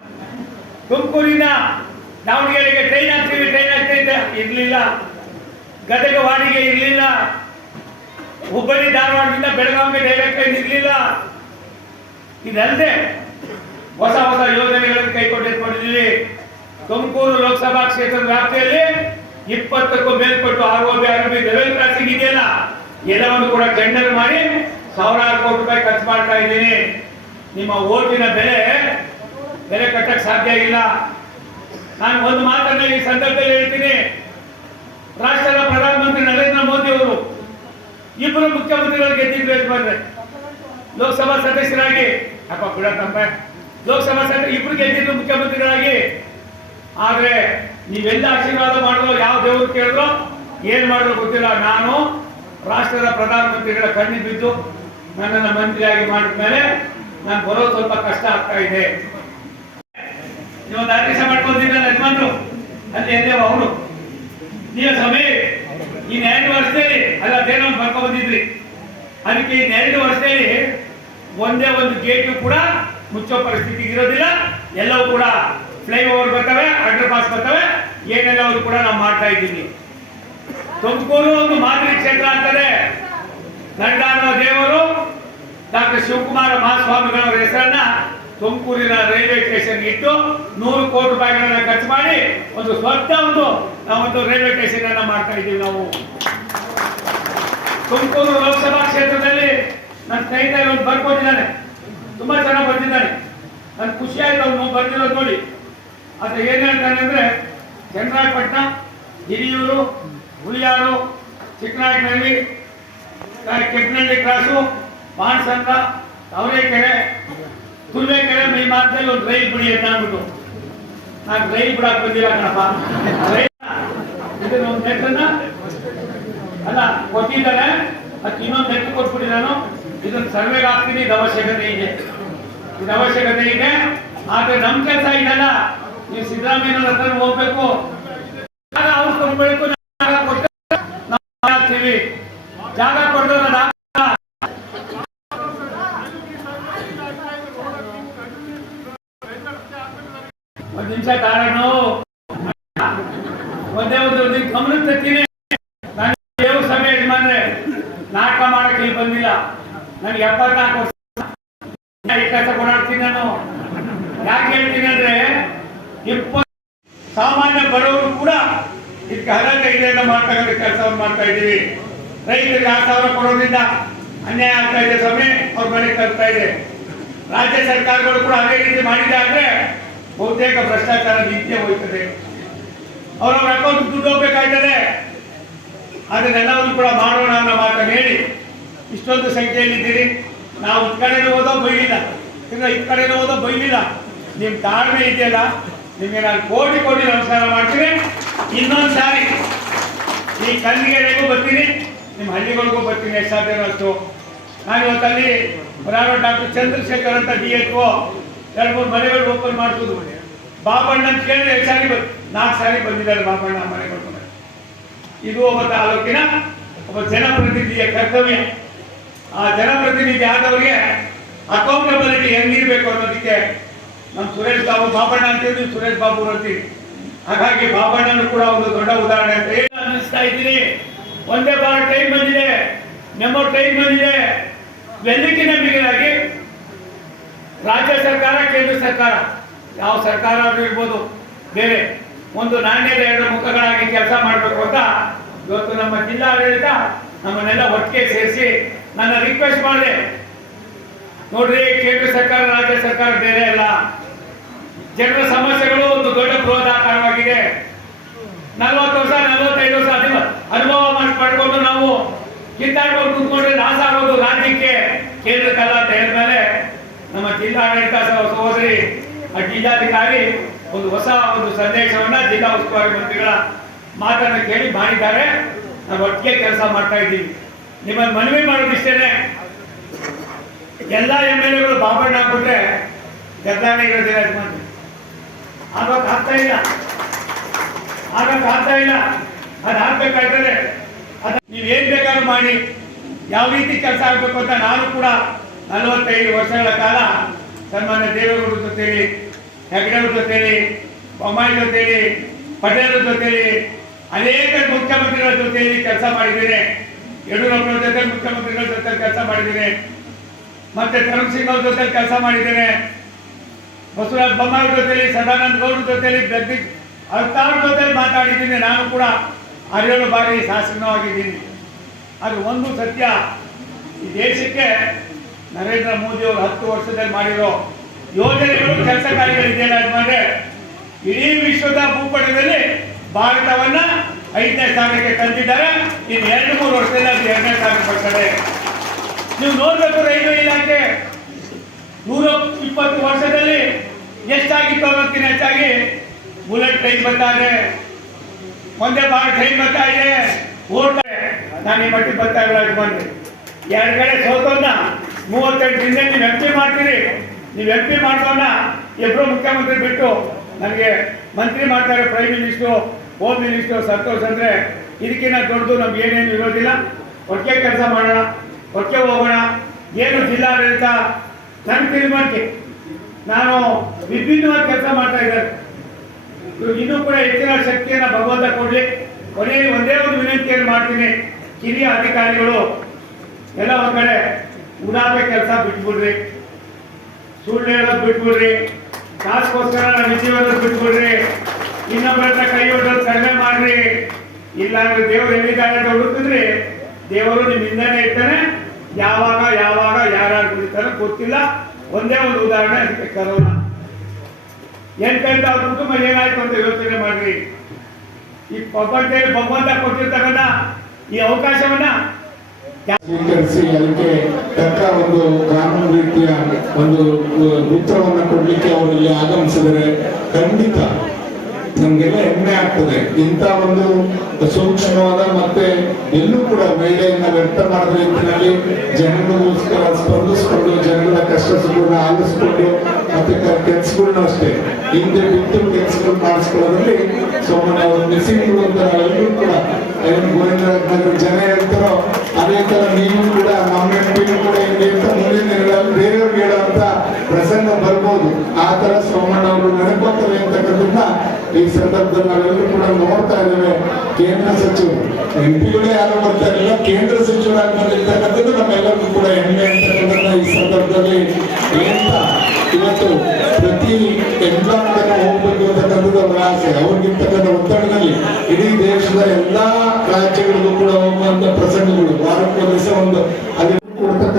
ತುಮಕೂರಿನ ದಾವಣಗೆರೆಗೆ ಟ್ರೈನ್ ಹಾಕ್ತೀವಿ ಟ್ರೈನ್ ಹಾಕ್ತೈತೆ ಇರಲಿಲ್ಲ. ಗದಗ ವಾಡಿಗೆ ಇರಲಿಲ್ಲ. ಹುಬ್ಬಳ್ಳಿ ಧಾರವಾಡದಿಂದ ಬೆಳಗಾವಿಗೆ ಡೈರೆಕ್ಟ್ ಟ್ರೈನ್ ಇರಲಿಲ್ಲ. ಇದಲ್ಲದೆ ಹೊಸ ಹೊಸ ಯೋಜನೆಗಳನ್ನು ಕೈಗೊಂಡಿಟ್ಕೊಂಡಿದ್ದೀವಿ ತುಮಕೂರು ಲೋಕಸಭಾ ಕ್ಷೇತ್ರದ ವ್ಯಾಪ್ತಿಯಲ್ಲಿ ಇಪ್ಪತ್ತಕ್ಕೂ ಮೇಲ್ಪಟ್ಟು ಆರ್ ಒ ಬಿ ಇದೆಯಲ್ಲ? ಎಲ್ಲವನ್ನು ಕೂಡ ಟೆಂಡರ್ ಮಾಡಿ ಸಾವಿರಾರು ಕೋಟಿ ರೂಪಾಯಿ ಖರ್ಚು ಮಾಡ್ತಾ ಇದ್ದೀನಿ. ನಿಮ್ಮ ಓಟಿನ ಬೆಲೆ ಬೆಲೆ ಕಟ್ಟಕ್ಕೆ ಸಾಧ್ಯ ಇಲ್ಲ. ನಾನು ಒಂದು ಮಾತನ್ನ ಈ ಸಂದರ್ಭದಲ್ಲಿ ಹೇಳ್ತೀನಿ. ರಾಷ್ಟ್ರದ ಪ್ರಧಾನಮಂತ್ರಿ ನರೇಂದ್ರ ಮೋದಿ ಅವರು ಇಬ್ಬರು ಮುಖ್ಯಮಂತ್ರಿಗಳು ಗೆದ್ದಿದ್ರು ಯಜಮಾನ್ರೆ ಲೋಕಸಭಾ ಸದಸ್ಯರಾಗಿ, ಅಪ್ಪ ಕೂಡ ತಮ್ಮ. ಲೋಕಸಭಾ ಸದಸ್ಯ, ಇಬ್ರು ಗೆದ್ದಿದ್ರು ಮುಖ್ಯಮಂತ್ರಿಗಳಾಗಿ. ಆದ್ರೆ ನೀವೆಲ್ಲ ಆಶೀರ್ವಾದ ಮಾಡಿದ್ರು ಯಾವ ದೇವರು ಕೇಳಿದ್ರು, ಏನ್ ಮಾಡಿದ್ರು ಗೊತ್ತಿಲ್ಲ. ನಾನು ರಾಷ್ಟ್ರದ ಪ್ರಧಾನಮಂತ್ರಿಗಳ ಕಣ್ಣಿ ಬಿದ್ದು ನನ್ನನ್ನು ಮಂತ್ರಿಯಾಗಿ ಮಾಡಿದ ಮೇಲೆ ನಾನು ಬರೋದು ಸ್ವಲ್ಪ ಕಷ್ಟ ಆಗ್ತಾ ಇದೆ. ನೀವೊಂದು ಆದೇಶ ಮಾಡ್ಕೊಂಡಿದ್ದ ಯಜಮಾನ್ರು? ಅಲ್ಲಿ ಎಲ್ಲೇ ಅವರು? ನೀವು ಸಮಯ ಈ ಎರಡು ವರ್ಷದಲ್ಲಿ ಅಲ್ಲ ಅದೇನೋ ಬರ್ಕೊ ಬಂದಿದ್ರಿ. ಅದಕ್ಕೆ ಈ ಎರಡು ವರ್ಷದಲ್ಲಿ ಒಂದೇ ಒಂದು ಗೇಟು ಕೂಡ ಮುಚ್ಚೋ ಪರಿಸ್ಥಿತಿ ಇರೋದಿಲ್ಲ. ಎಲ್ಲವೂ ಕೂಡ ಫ್ಲೈ ಓವರ್ ಬರ್ತವೆ ಅಂಡರ್ ಪಾಸ್ ಬರ್ತವೆ ಅವರು ಕೂಡ ನಾವು ಮಾಡ್ತಾ ಇದ್ದೀವಿ. ತುಮಕೂರು ಒಂದು ಮಾದರಿ ಕ್ಷೇತ್ರ ಅಂತಾರೆ ನಡೆದಾಡುವ ದೇವರು ಡಾಕ್ಟರ್ ಶಿವಕುಮಾರ ಮಹಾಸ್ವಾಮಿಗಳವರ ಹೆಸರನ್ನ ತುಮಕೂರಿನ ರೈಲ್ವೆ ಸ್ಟೇಷನ್ ಇಟ್ಟು ನೂರು ಕೋಟಿ ರೂಪಾಯಿಗಳನ್ನ ಖರ್ಚು ಮಾಡಿ ಒಂದು ಸ್ವಂತ ಒಂದು ನಾವೊಂದು ರೈಲ್ವೆ ಸ್ಟೇಷನ್ ಅನ್ನ ಮಾಡ್ತಾ ಇದ್ದೀವಿ ನಾವು. ತುಮಕೂರು ಲೋಕಸಭಾ ಕ್ಷೇತ್ರದಲ್ಲಿ ನನ್ನ ಸ್ನೇಹಿತ ಇವನು ಬರ್ಕೊಂಡಿದ್ದಾನೆ. ತುಂಬಾ ಚೆನ್ನಾಗಿ ಬಂದಿದ್ದಾನೆ ನನ್ ಖುಷಿ ಆಯ್ತು ಅವನು ಬಂದಿರೋದು ನೋಡಿ. ಅದು ಏನ್ ಹೇಳ್ತಾನೆ ಅಂದ್ರೆ ಚಂದ್ರಾಪಟ್ಟಣ ಹಿರಿಯೂರು ಹುಳಿಯಾರು ಚಿಕ್ಕನಾಯಕನಹಳ್ಳಿ ಕೆಪ್ಪನಹಳ್ಳಿ ಕ್ರಾಸು ಮಾನಸಂದ್ರ ಅವರೇಕೆರೆ ತುರ್ವೇಕೆರೆ ಮೈ ಮಾರ್ಗದಲ್ಲಿ ಒಂದು ರೈಲ್ ಬಿಡಿ ಅಂತ ಅಂದ್ಬಿಟ್ಟು. ನಾನು ರೈಲ್ ಬಿಡಕ್ಕೆ ಬಂದಿಲ್ಲ ಕಣಪ್ಪ. ಇದನ್ನ ನೆಟ್ಟನ್ನ ಅಲ್ಲ, ಕೊಟ್ಟಿದ್ದಾರೆ. ಅದಕ್ಕೆ ಇನ್ನೊಂದು ನೆಟ್ಟು ಕೊಟ್ಬಿಡಿ ನಾನು. ಇದನ್ನ ಸರ್ವೆಗೆ ಹಾಕ್ತೀನಿ ಇದು ಅವಶ್ಯಕತೆ ಇದೆ. ಇದು ಅವಶ್ಯಕತೆ ಇದೆ. ಆದ್ರೆ ನಮ್ ಕೆಲಸ ಇದಲ್ಲ. ನೀವು ಸಿದ್ದರಾಮಯ್ಯ ಹತ್ರ ಹೋಗ್ಬೇಕು. ಅವ್ರು ತಗೊಳ್ಬೇಕು? ಹಾಕ್ತೀವಿ ಜಾಗ ಕೊಡ್ತಾರ ಒಂದ್ ನಿಮಿಷ ಕಾರಣ ಒಂದೇ ಒಂದು ಗಮನಕ್ಕೆ ತರ್ತೀನಿ. ನಾನು ಸಭೆ ಯಜಮಾನ್ರೆ. ನಾಟಕ ಮಾಡಕ್ಕೆ ಬಂದಿಲ್ಲ. ನನಗೆ ಎಪ್ಪತ್ನಾಲ್ಕು ವರ್ಷ. ಓಡಾಡ್ತೀನಿ ನಾನು. ಯಾಕೆ ಹೇಳ್ತೀನಿ ಅಂದ್ರೆ ಇಪ್ಪ ಸಾಮಾನ್ಯ ಬಡವರು ಕೂಡ ಇದಕ್ಕೆ ಇದೆ ಅಂತ ಮಾಡ್ತಕ್ಕಂಥ ಕೆಲಸವನ್ನು ಮಾಡ್ತಾ ಇದ್ದೀವಿ. ರೈತರಿಗೆ ಆರು ಸಾವಿರ ಕೊಡೋದ್ರಿಂದ ಅನ್ಯಾಯ ಆಗ್ತಾ ಇದೆ ಸ್ವಾಮಿ, ಅವ್ರ ಮನೆಗೆ ತರ್ತಾ ಇದೆ. ರಾಜ್ಯ ಸರ್ಕಾರಗಳು ಕೂಡ ಅದೇ ರೀತಿ ಮಾಡಿದೆ ಅಂದ್ರೆ ಬಹುತೇಕ ಭ್ರಷ್ಟಾಚಾರ ನಿತ್ಯ ಹೋಗ್ತದೆ. ಅವ್ರವ್ರ ಅಕೌಂಟ್ ದುಡ್ಡು ಹೋಗ್ಬೇಕಾಯ್ತದೆ. ಅದನ್ನೆಲ್ಲವನ್ನು ಕೂಡ ಮಾಡೋಣ ಅನ್ನೋ ಮಾತನ್ನು ಹೇಳಿ, ಇಷ್ಟೊಂದು ಸಂಖ್ಯೆಯಲ್ಲಿದ್ದೀರಿ. ನಾವು ಈ ಕಡೆನೂ ಹೋದೋ ಬೈಲಿಲ್ಲ. ಇಲ್ಲ ಈ ಕಡೆನೂ ಹೋದೋ ಬೈಲಿಲ್ಲ. ನಿಮ್ ತಾಳ್ಮೆ ಇದೆಯಲ್ಲ? ನಿಮಗೆ ನಾನು ಕೋಟಿ ಕೋಟಿ ನಮಸ್ಕಾರ ಮಾಡ್ತೀನಿ. ಇನ್ನೊಂದು ಸಾರಿ ಈ ಕಲ್ಲಿಗೆರೆಗೂ ಬರ್ತೀನಿ ನಿಮ್ಮ ಹಳ್ಳಿಗಳಿಗೂ ಬರ್ತೀನಿ, ಎಷ್ಟು ಸಾಧ್ಯ ಅಷ್ಟು. ನಾನು ಇವತ್ತಲ್ಲಿ ಡಾಕ್ಟರ್ ಚಂದ್ರಶೇಖರ್ ಅಂತ ಡಿ ಎಚ್ ಓ ಎರಡು ಮೂರು ಮನೆಗಳು ಓಪನ್ ಮಾಡ್ಬೋದು. ಬಾಬಣ್ಣ ಅಂತ ಕೇಳಿದ್ರೆ ಎಷ್ಟು ಸಾರಿ ನಾಲ್ಕು ಸಾರಿ ಬಂದಿದ್ದಾರೆ ಬಾಬಣ್ಣ ಮನೆ ಕೊಡ್ತಾರೆ ಇದು ಒಬ್ಬ ತಾಲೂಕಿನ ಒಬ್ಬ ಜನಪ್ರತಿನಿಧಿಯ ಕರ್ತವ್ಯ. ಆ ಜನಪ್ರತಿನಿಧಿ ಆದವರಿಗೆ ಅಕೌಂಟಬಿಲಿಟಿ ಹೆಂಗಿರ್ಬೇಕು ಅನ್ನೋದಕ್ಕೆ ನಮ್ಮ ಸುರೇಶ್ ಬಾಬು, ಬಾಬಣ್ಣ ಅಂತೀವಿ ಸುರೇಶ್ ಬಾಬು ಅಂತೀವಿ. ಹಾಗಾಗಿ ಬಾಬಣ್ಣನು ಕೂಡ ಒಂದು ದೊಡ್ಡ ಉದಾಹರಣೆ ಅಂತ ಅನ್ನಿಸ್ತಾ ಇದ್ದೀನಿ. ಒಂದೇ ಬಾರ ಟೈಮ್ ಬಂದಿದೆ. ನಮ್ಮ ಟೈಮ್ ಬಂದಿದೆ. ಎಲ್ಲಕ್ಕಿಂತ ಮಿಗಿಲಾಗಿ ರಾಜ್ಯ ಸರ್ಕಾರ, ಕೇಂದ್ರ ಸರ್ಕಾರ, ಯಾವ ಸರ್ಕಾರ ಇರ್ಬೋದು, ಬೇರೆ ಒಂದು ನಾಣ್ಯದ ಎರಡು ಮುಖಗಳಾಗಿ ಕೆಲಸ ಮಾಡಬೇಕು ಅಂತ ಇವತ್ತು ನಮ್ಮ ಜಿಲ್ಲಾಡಳಿತ ನಮ್ಮನ್ನೆಲ್ಲ ಒಟ್ಟಿಗೆ ಸೇರಿಸಿ ನನ್ನ ರಿಕ್ವೆಸ್ಟ್ ಮಾಡಿದೆ. ನೋಡ್ರಿ, ಕೇಂದ್ರ ಸರ್ಕಾರ, ರಾಜ್ಯ ಸರ್ಕಾರ ಬೇರೆ ಅಲ್ಲ. ಜನರ ಸಮಸ್ಯೆಗಳು ಒಂದು ದೊಡ್ಡ ಬೃಹದಾಕಾರವಾಗಿದೆ. ನಲವತ್ತು ವರ್ಷ, ನಲವತ್ತೈದು ವರ್ಷ ಅನುಭವ ಅನುಭವ ಮಾಡಿ ನಾವು ಕಿತ್ತಾಡ್ಕೊಂಡು ಕೂತ್ಕೊಂಡ್ರೆ ನಾಶ ಆಗೋದು ರಾಜ್ಯಕ್ಕೆ. ಕೇಂದ್ರಕ್ಕಲ್ಲ ಅಂತ ಹೇಳಿದ್ಮೇಲೆ ನಮ್ಮ ಜಿಲ್ಲಾಡಳಿತ ಸಹ- ಸಹೋದರಿ, ಆ ಜಿಲ್ಲಾಧಿಕಾರಿ ಒಂದು ಹೊಸ ಒಂದು ಸಂದೇಶವನ್ನ ಜಿಲ್ಲಾ ಉಸ್ತುವಾರಿ ಮಂತ್ರಿಗಳ ಮಾತನ್ನು ಕೇಳಿ ಮಾಡಿದ್ದಾರೆ. ನಾವು ಒಟ್ಟಿಗೆ ಕೆಲಸ ಮಾಡ್ತಾ ಇದ್ದೀವಿ. ನಿಮ್ಮನ್ನು ಮನವಿ ಮಾಡೋದಿಷ್ಟೇನೆ. ಎಲ್ಲ ಎಂ ಎಲ್ ಎಗಳು ಬಾಬಣ್ಣ ಹಾಕ್ಬಿಟ್ರೆ ಗದ್ದಾನೆ ಇರೋದಿಲ್ಲ. ಆಗೋಕ್ ಆಗ್ತಾ ಇಲ್ಲ. ಆಗಕ್ ಆಗ್ತಾ ಇಲ್ಲ. ಅದು ಆಗ್ಬೇಕಾಗ್ತದೆ ಅದ ಏನು ಬೇಕಾದ್ರೂ ಮಾಡಿ. ಯಾವ ರೀತಿ ಕೆಲಸ ಆಗಬೇಕು ಅಂತ ನಾನು ಕೂಡ ನಲವತ್ತೈದು ವರ್ಷಗಳ ಕಾಲ ಸನ್ಮಾನ್ಯ ದೇವೇಗೌಡರ ಜೊತೆಲಿ, ಹೆಗಡೆಯವ್ರ ಜೊತೆಲಿ, ಬೊಮ್ಮಾಯಿ ಜೊತೆಲಿ, ಪಟೇಲರ ಜೊತೆಲಿ, ಅನೇಕ ಮುಖ್ಯಮಂತ್ರಿಗಳ ಜೊತೆಯಲ್ಲಿ ಕೆಲಸ ಮಾಡಿದ್ದೇನೆ. ಯಡಿಯೂರಪ್ಪನ ಜೊತೆ ಮುಖ್ಯಮಂತ್ರಿಗಳ ಜೊತೆ ಕೆಲಸ ಮಾಡಿದ್ದೇನೆ. ಮತ್ತೆ ಕರಮ್ ಅವ್ರ ಜೊತೆ ಕೆಲಸ ಮಾಡಿದ್ದೇನೆ. ಬಸವರಾಜ ಬೊಮ್ಮಾಯಿ ಜೊತೆಯಲ್ಲಿ ಸದಾನಂದ ಗೌಡ್ರ ಜೊತೆಲಿ ಜಗದೀಶ್ ಹತ್ತಾರು ಜೊತೆಲಿ ಮಾತಾಡಿದ್ದೀನಿ. ನಾನು ಕೂಡ ಹರಿಯೋಳು ಬಾರಿ ಶಾಸಕನವಾಗಿದ್ದೀನಿ ಅದು ಒಂದು ಸತ್ಯ. ಈ ದೇಶಕ್ಕೆ ನರೇಂದ್ರ ಮೋದಿ ಅವರು ಹತ್ತು ವರ್ಷದಲ್ಲಿ ಮಾಡಿರೋ ಯೋಜನೆಗಳು, ಕೆಲಸ ಕಾರ್ಯಗಳಿದೆಯಲ್ಲ ಯಜಮಾನ್ರೆ? ಇಡೀ ವಿಶ್ವದ ಭೂಪಟದಲ್ಲಿ ಭಾರತವನ್ನ ಐದನೇ ಸ್ಥಾನಕ್ಕೆ ತಂದಿದ್ದಾರೆ. ಇನ್ನು ಎರಡು ಮೂರು ವರ್ಷದಲ್ಲಿ ಅದು ಎರಡನೇ ಸ್ಥಾನಕ್ಕೆ ಬರ್ತಾರೆ ನೀವು ನೋಡ್ಬೇಕು ರೈಲ್ವೆ ಇಲಾಖೆ. ನೂರ ಇಪ್ಪತ್ತು ವರ್ಷದಲ್ಲಿ ಎಷ್ಟಾಗಿತ್ತು ಅನ್ನೋದಕ್ಕಿಂತ ಹೆಚ್ಚಾಗಿ? ಬುಲೆಟ್ ಟ್ರೈನ್ ಬರ್ತಾ ಇದೆ. ಒಂದೇ ಭಾರತ್ ಟ್ರೈನ್ ಬರ್ತಾ ಇದೆ. ಓಡ್ತಾರೆ. ನಾನು ಈ ಮಟ್ಟಿಗೆ ಬರ್ತಾ ಇಲ್ಲ ಯಜಮಾನ್ರಿ. ಎರಡು ಕಡೆ ಸೋತೋನ್ನ ಮೂವತ್ತೆಂಟು ದಿನ ನೀವು ಎಂ ಪಿ ಮಾಡ್ತೀರಿ. ನೀವು ಎಂ ಪಿ ಮಾಡೋಣ ಇಬ್ಬರು ಮುಖ್ಯಮಂತ್ರಿ ಬಿಟ್ಟು ನನಗೆ ಮಂತ್ರಿ ಮಾಡ್ತಾರೆ prime minister home minister Santosh ಅಂದರೆ ಇದಕ್ಕಿಂತ ದೊಡ್ಡದು ನಮ್ಗೆ ಏನೇನು ಇರೋದಿಲ್ಲ. ಒಟ್ಟಿಗೆ ಕೆಲಸ ಮಾಡೋಣ ಹೊಟ್ಟೆ ಹೋಗೋಣ. ಏನು ಜಿಲ್ಲಾಡಳಿತ ನನ್ನ ತೀರ್ಮಾನಕ್ಕೆ ನಾನು ವಿಭಿನ್ನವಾಗಿ ಕೆಲಸ ಮಾಡ್ತಾ ಇದ್ದಾರೆ ಇನ್ನೂ ಕೂಡ ಹೆಚ್ಚಿನ ಶಕ್ತಿಯನ್ನು ಭಗವಂತ ಕೊಡಲಿ. ಕೊನೆಯಲ್ಲಿ ಒಂದೇ ಒಂದು ವಿನಂತಿಯನ್ನು ಮಾಡ್ತೀನಿ. ಹಿರಿಯ ಅಧಿಕಾರಿಗಳು, ಎಲ್ಲ ಒಂದ್ ಕಡೆ ಉಡಾಪೆ ಕೆಲಸ ಬಿಟ್ಬಿಡ್ರಿ. ಸುಳ್ಳು ಹೇಳೋದು ಬಿಟ್ಬಿಡ್ರಿ. ಕಾಸ್ಗೋಸ್ಕರ ನಿಜವಾದ ಬಿಟ್ಬಿಡ್ರಿ. ಇನ್ನೊಬ್ಬರ ಕೈ ಹೊಡೋದು ಕಡಿಮೆ ಮಾಡ್ರಿ. ಇಲ್ಲ ಅಂದ್ರೆ ದೇವ್ರು ಎಲ್ಲಿದ್ದಾರೆ ಅಂತ ಹುಡುಕಿದ್ರಿ ದೇವರು ನಿಮ್ಮ ಹಿಂದೆನೇ ಇರ್ತಾನೆ. ಯಾವಾಗ ಯಾವಾಗ ಯಾರು ಗೊತ್ತಿಲ್ಲ. ಒಂದೇ ಒಂದು ಉದಾಹರಣೆ ಅದಕ್ಕೆ ಕರೋನಾ. ಎಂತೆಂತ ಅವ್ರ ಕುಟುಂಬ ಏನಾಯ್ತು ಅಂತ ಯೋಚನೆ ಮಾಡ್ರಿ. ಈ ಪ್ರಪಂಚದಲ್ಲಿ ಭಗವಂತ ಕೊಟ್ಟಿರ್ತಕ್ಕಂಥ ಈ ಅವಕಾಶವನ್ನ ಸ್ವೀಕರಿಸಿ ಅದಕ್ಕೆ ತಕ್ಕ ಒಂದು ಕಾನೂನು ರೀತಿಯ ಒಂದು ಉತ್ತರವನ್ನು ಕೊಡ್ಲಿಕ್ಕೆ ಅವರಲ್ಲಿ ಆಗಮಿಸಿದರೆ ಖಂಡಿತ ನಮ್ಗೆಲ್ಲ ಹೆಮ್ಮೆ ಆಗ್ತದೆ. ಇಂಥ ಒಂದು ಸೂಕ್ಷ್ಮವಾದ ಮತ್ತೆ ಎಲ್ಲೂ ಕೂಡ ವೇಳೆಯನ್ನ ವ್ಯಕ್ತ ಮಾಡದ ರೀತಿಯಲ್ಲಿ ಜನಗಳಿಗೋಸ್ಕರ ಸ್ಪಂದಿಸ್ಕೊಂಡು ಜನಗಳ ಕಷ್ಟ ಸುಖಗಳನ್ನ ಆಲಿಸ್ಕೊಂಡು, ಮತ್ತೆ ಕೆಲಸಗಳನ್ನ ಅಷ್ಟೇ. ಹಿಂದೆ ಬಿತ್ತು ಕೆಲಸಗಳು ಮಾಡಿಸ್ಕೊಳ್ಳೋದ್ರಲ್ಲಿ ಒಂದು ಮಿಸಿಂಗ್ಗಳು ಅಂತ ಕೂಡ ಸಂದರ್ಭದಲ್ಲಿ ನಾವೆಲ್ಲರೂ ಕೂಡ ನೋಡ್ತಾ ಇದ್ದೇವೆ. ಕೇಂದ್ರ ಸಚಿವರು ಎಂಪಿಗಳೇ ಯಾರು ಬರ್ತಾ ಇಲ್ಲ, ಕೇಂದ್ರ ಸಚಿವರಾಗಿ ಬಂದಿರ್ತಕ್ಕಂಥದ್ದು ನಮ್ಮೆಲ್ಲರಿಗೂ ಕೂಡ ಹೆಮ್ಮೆ ಅಂತಕ್ಕಂಥದ್ದನ್ನ ಈ ಸಂದರ್ಭದಲ್ಲಿ ಹೇಳ್ತಾ ಇವತ್ತು ಪ್ರತಿ ಎಲ್ಲ ಕಡೆ ಹೋಗ್ಬೇಕು ಅಂತಕ್ಕಂಥದ್ದು ಅವರ ಆಸೆ. ಅವ್ರಿಗಿರ್ತಕ್ಕಂಥ ಒತ್ತಡದಲ್ಲಿ ಇಡೀ ದೇಶದ ಎಲ್ಲಾ ರಾಜ್ಯಗಳಿಗೂ ಕೂಡ ಹೋಗುವಂತ ಪ್ರಸಂಗಗಳು. ವಾರಕ್ಕೊಂದು ದಿವಸ ಒಂದು ಅಲ್ಲಿ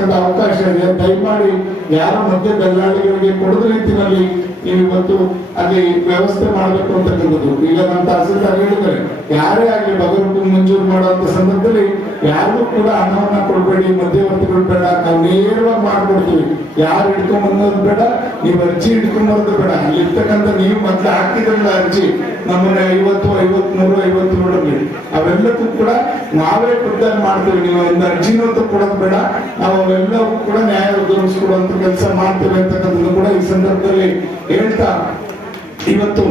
ಕೊಡ್ತಕ್ಕಂಥ ಅವಕಾಶ ಇದೆ ದಯಮಾಡಿ ಯಾರ ಮಧ್ಯ ದಲ್ಲಾಳಿಗಳಿಗೆ ಕೊಡದ ರೀತಿಯಲ್ಲಿ ನೀವು ಇವತ್ತು ಅಲ್ಲಿ ವ್ಯವಸ್ಥೆ ಮಾಡಬೇಕು ಅಂತಕ್ಕಂಥದ್ದು ಈಗ ನಮ್ಮ ತಹಸೀಲ್ದಾರ್ ಹೇಳಿದ್ದಾರೆ, ಯಾರೇ ಆಗಲಿ ಬಗರ್ಕು ಮಂಜೂರು ಮಾಡುವಂತ ಸಂದರ್ಭದಲ್ಲಿ ಯಾರಿಗೂ ಕೂಡ ಹಣವನ್ನ ಕೊಡಬೇಡಿ ಮಧ್ಯವರ್ತಿಗಳು ಬೇಡ, ನಾವು ನೇರವಾಗಿ ಮಾಡ್ಕೊಡ್ತೀವಿ. ಯಾರು ಹಿಡ್ಕೊಂಡ್ ಬಂದದ್ದು ಬೇಡ, ನೀವು ಅರ್ಜಿ ಹಿಡ್ಕೊಂಡ್ ಬರೋದು ಬೇಡ. ಅಲ್ಲಿ ಇರ್ತಕ್ಕಂಥ ನೀವು ಮತ್ತೆ ಹಾಕಿದ್ರಲ್ಲ ಅರ್ಜಿ, ನಮ್ಮನ್ನ ಐವತ್ತು, ಐವತ್ಮೂರು ಐವತ್ತೇಳರಲ್ಲಿ ಅವೆಲ್ಲಕ್ಕೂ ಕೂಡ ನಾವೇ ಖುದ್ದಾಗಿ ಮಾಡ್ತೀವಿ. ನೀವು ಅರ್ಜಿನ ಕೊಡೋದು ಬೇಡ, ನಾವು ಅವೆಲ್ಲವೂ ಕೂಡ ನ್ಯಾಯ ಒದಗಿಸ್ಕೊಡುವಂತ ಕೆಲಸ ಮಾಡ್ತೇವೆ ಅಂತಕ್ಕಂಥದ್ದು ಕೂಡ ಈ ಸಂದರ್ಭದಲ್ಲಿ ಹೇಳ್ತಾ ಇವತ್ತು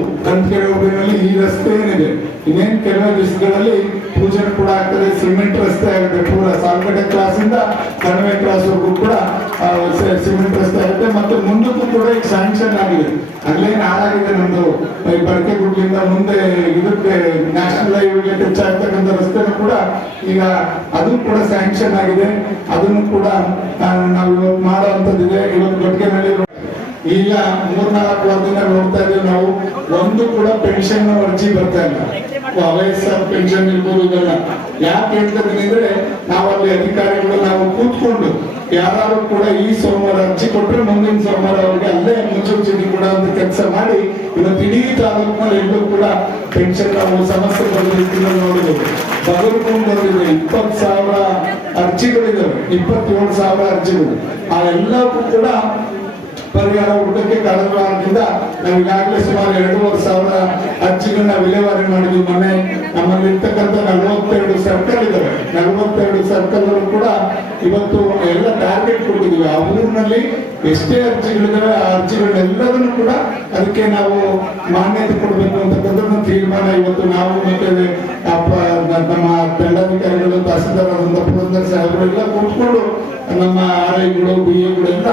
ಊರಿನಲ್ಲಿ ಈ ರಸ್ತೆ ಏನಿದೆ? ಇನ್ನೇನ್ ಕೆಲವೇ ದಿವಸಗಳಲ್ಲಿ ಪೂಜೆ ಕೂಡ ಆಗ್ತದೆ, ಸಿಮೆಂಟ್ ರಸ್ತೆ ಆಗುತ್ತೆ ಪೂರ. ಸಾಲ್ಗಡೆ ಕ್ರಾಸ್ ಇಂದ ಕಣಿವೆ ಕ್ರಾಸ್ ವರ್ಗೂ ಕೂಡ ಸಿಮೆಂಟ್ ರಸ್ತೆ ಆಗುತ್ತೆ. ಮತ್ತೆ ಮುಂದಕ್ಕೂ ಕೂಡ ಈಗ ಸ್ಯಾಂಕ್ಷನ್ ಆಗಿದೆ. ಅಲ್ಲೇನು ಹಾಳಾಗಿದೆ ನಮ್ದು. ಈ ಬಳಕೆ ಗುಡ್ಲಿಂದ ಮುಂದೆ ಇದಕ್ಕೆ ನ್ಯಾಷನಲ್ ಹೈವೇಗೆ ಟಚ್ ಆಗ್ತಕ್ಕಂಥ ರಸ್ತೆನೂ ಕೂಡ ಈಗ ಅದು ಕೂಡ ಸ್ಯಾಂಕ್ಷನ್ ಆಗಿದೆ. ಅದನ್ನು ಕೂಡ ನಾವು ಇವತ್ತು ಮಾಡುವಂತದ್ದಿದೆ ಇವತ್ತು ಗಟ್ಟಿಗೆನಲ್ಲಿ ಈಗ ಮೂರ್ನಾಲ್ಕು ವರ್ಷದಿಂದ ನೋಡ್ತಾ ಇದ್ದೀವಿ ನಾವು. ಒಂದು ಕೂಡ ಪೆನ್ಷನ್ ಅರ್ಜಿ ಬರ್ತಾ ಇಲ್ಲ. ವಯಸ್ಸಾದ ಪೆನ್ಷನ್ ಇರ್ಬೋದು ಇದೆಲ್ಲ. ಯಾಕೆ ಹೇಳ್ತಾ ಇದೀನಿ ಅಂದ್ರೆ ನಾವು ಅಲ್ಲಿ ಅಧಿಕಾರಿಗಳು ನಾವು ಕೂತ್ಕೊಂಡು ಯಾರು ಕೂಡ ಈ ಸೋಮವಾರ ಅರ್ಜಿ ಕೊಟ್ರೆ ಮುಂದಿನ ಸೋಮವಾರ ಅವ್ರಿಗೆ ಅಲ್ಲೇ ಮುನ್ಸೂಚನೆ ಕೂಡ ಒಂದು ಕೆಲಸ ಮಾಡಿ ಇವತ್ತು ಇಡೀ ತಾಲೂಕಿನಲ್ಲಿ ಎಲ್ಲರೂ ಕೂಡ ಪೆನ್ಷನ್ ನಾವು ಸಮಸ್ಯೆ ಬರಲಿಕ್ಕೆ ನೋಡಿದ್ರು ಬಗರ್ಕೊಂಡು ಬಂದಿದೆ ಇಪ್ಪತ್ತು ಸಾವಿರ ಅರ್ಜಿಗಳಿದ್ದಾವೆ ಇಪ್ಪತ್ತೇಳು ಸಾವಿರ ಅರ್ಜಿಗಳು. ಆ ಎಲ್ಲಕ್ಕೂ ಕೂಡ ಪರಿಹಾರ ಊಟಕ್ಕೆ ಕಳೆದ ವಾರದಿಂದ ನಾವು ಈಗಾಗಲೇ ಸುಮಾರು ಎರಡೂವರೆ ಸಾವಿರ ಅರ್ಜಿಗಳನ್ನ ವಿಲೇವಾರಿ ಮಾಡಿದ್ವಿ ಮೊನ್ನೆ. ನಮ್ಮಲ್ಲಿ ಇರ್ತಕ್ಕಂಥ ನಲವತ್ತೆರಡು ಸರ್ಕಲ್ ಇದಾವೆ ನಲವತ್ತೆರಡು ಸರ್ಕಲ್ ಕೂಡ ಇವತ್ತು ಎಲ್ಲ ಟಾರ್ಗೆಟ್ ಕೊಟ್ಟಿದ್ವಿ ಆ ಊರಿನಲ್ಲಿ ಎಷ್ಟೇ ಅರ್ಜಿಗಳಿದಾವೆ ಆ ಅರ್ಜಿಗಳನ್ನೆಲ್ಲದನ್ನು ಕೂಡ ಅದಕ್ಕೆ ನಾವು ಮಾನ್ಯತೆ ಕೊಡಬೇಕು ಅಂತಕ್ಕಂಥದ್ದು ತೀರ್ಮಾನ ಇವತ್ತು ನಾವು ಮತ್ತೆ ನಮ್ಮ ದಂಡಾಧಿಕಾರಿಗಳು, ತಹಸೀಲ್ದಾರ್ ಪುರಂದರ್ ಸಾಹೇಬರು ಎಲ್ಲ ಕೂತ್ಕೊಂಡು ನಮ್ಮ ಆರ್ ಐಗಳು ಬಿ ಅಂತ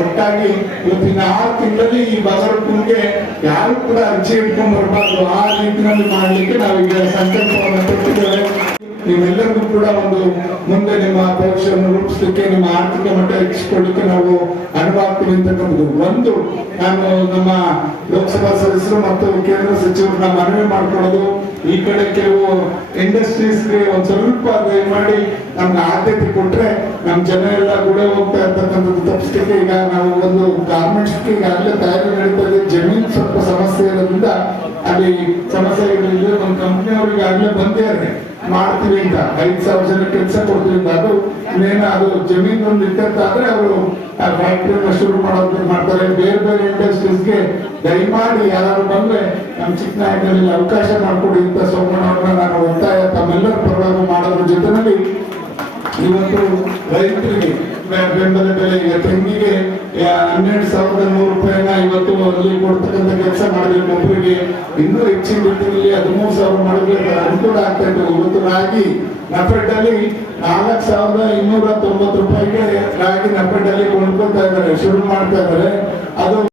ಒಟ್ಟಾಗಿ ಇವತ್ತಿನ ಆರು ತಿಂಗಳಲ್ಲಿ ಈ ಬಗರ್ಪುರ್ಗೆ ಯಾರು ಕೂಡ ಅರ್ಜಿ ಇಟ್ಕೊಂಡು ಬರಬಾರ್ದು. ಆ ರೀತಿಯಲ್ಲಿ ನಾವು ನಾವೀಗ ಸಂಕಲ್ಪವನ್ನು ಕೊಟ್ಟಿದ್ದೇವೆ. ನೀವೆಲ್ಲರಿಗೂ ಕೂಡ ಒಂದು ಮುಂದೆ ನಿಮ್ಮ ಭವಿಷ್ಯವನ್ನು ರೂಪಿಸಲಿಕ್ಕೆ, ನಿಮ್ಮ ಆರ್ಥಿಕ ಮಟ್ಟ ಹೆಚ್ಚಿಕೊಳ್ಳಿಕ್ಕೆ ನಾವು ಅನುಭವ ನೆರವಾಗ್ತೀವಿ ಅಂತಕ್ಕಂಥದ್ದು. ಒಂದು, ನಾನು ನಮ್ಮ ಲೋಕಸಭಾ ಸದಸ್ಯರು ಮತ್ತು ಕೇಂದ್ರ ಸಚಿವರನ್ನ ಮನವಿ ಮಾಡ್ಕೊಳ್ಳೋದು, ಈ ಕಡೆ ಕೆಲವು ಇಂಡಸ್ಟ್ರೀಸ್ಗೆ ಒಂದ್ ಸ್ವಲ್ಪ ಮಾಡಿ ನಮ್ಗೆ ಆದ್ಯತೆ ಕೊಟ್ರೆ ನಮ್ ಜನ ಎಲ್ಲ ಗುಡೆ ಹೋಗ್ತಾ ಇರ್ತಕ್ಕಂಥದ್ದು ತಪ್ಪಿಸ್ಲಿಕ್ಕೆ ಈಗ ನಾವು ಒಂದು ಗಾರ್ಮೆಂಟ್ಸ್ಗೆ ಈಗಾಗಲೇ ತಯಾರಿ ನಡೀತಾ ಇದೆ. ಜಮೀನ್ ಸ್ವಲ್ಪ ಸಮಸ್ಯೆ ಇರೋದ್ರಿಂದ ಅಲ್ಲಿ ಸಮಸ್ಯೆಗಳಿದೆ ಒಂದು ಕಂಪ್ನಿ ಅವ್ರಿಗೆ ಆಗ್ಲೇ ಬಂದಿದ್ದಾರೆ ಮಾಡ್ತೀವಿ ಅಂತ. ಐದು ಸಾವಿರ ಜನ ಕೆಲಸ ಕೊಡ್ತೀವಿ ಅಂತ. ಅದು ಇನ್ನೇನು ಅದು ಜಮೀನ್ ಇಟ್ಟಂತಾದ್ರೆ ಅವರು ಫ್ಯಾಕ್ಟ್ರಿನ ಶುರು ಮಾಡೋದು ಮಾಡ್ತಾರೆ. ಬೇರೆ ಬೇರೆ ಇಂಡಸ್ಟ್ರೀಸ್ಗೆ ದಯಮಾಡಿ ಯಾರು ಬಂದ್ರೆ ನಮ್ಮ ಚಿಕ್ಕನಾಯಕನಲ್ಲಿ ಅವಕಾಶ ಮಾಡಿಕೊಡಿ ಅಂತ ಸೋಮಣ್ಣವ್ರನ್ನ ನಾನು ಒತ್ತಾಯ ತಮ್ಮೆಲ್ಲರ ಪರವಾಗಿ ಮಾಡೋದ್ರ ಜೊತೆನಲ್ಲಿ ಇವತ್ತು ರೈತರಿಗೆ ಬೆಂಬಲ ಬೆಲೆ ಈಗ ತೆಂಗಿಗೆ ಹನ್ನೆರಡು ಸಾವಿರದ ನೂರು ರೂಪಾಯಿನ ಇವತ್ತು ಅಲ್ಲಿ ಕೊಡ್ತಕ್ಕಂಥ ಕೆಲಸ ಮಾಡಿದ್ರೆ ಒಬ್ಬರಿಗೆ ಇನ್ನೂ ಹೆಚ್ಚಿನ ರೀತಿಯಲ್ಲಿ ಹದಿಮೂರು ಸಾವಿರ ಮಾಡಿದ್ರೆ ಅನುಕೂಲ ಆಗ್ತಾ ಇತ್ತು. ಇವತ್ತು ರಾಗಿ ನಫೆಟ್ಟಲ್ಲಿ ನಾಲ್ಕು ಸಾವಿರದ ಇನ್ನೂರ ತೊಂಬತ್ತು ರೂಪಾಯಿಗೆ ರಾಗಿ ನಫೆಡ್ ಕೊಂಡ್ಕೊಳ್ತಾ ಇದ್ದಾರೆ, ಶುರು ಮಾಡ್ತಾ ಇದ್ದಾರೆ. ಅದು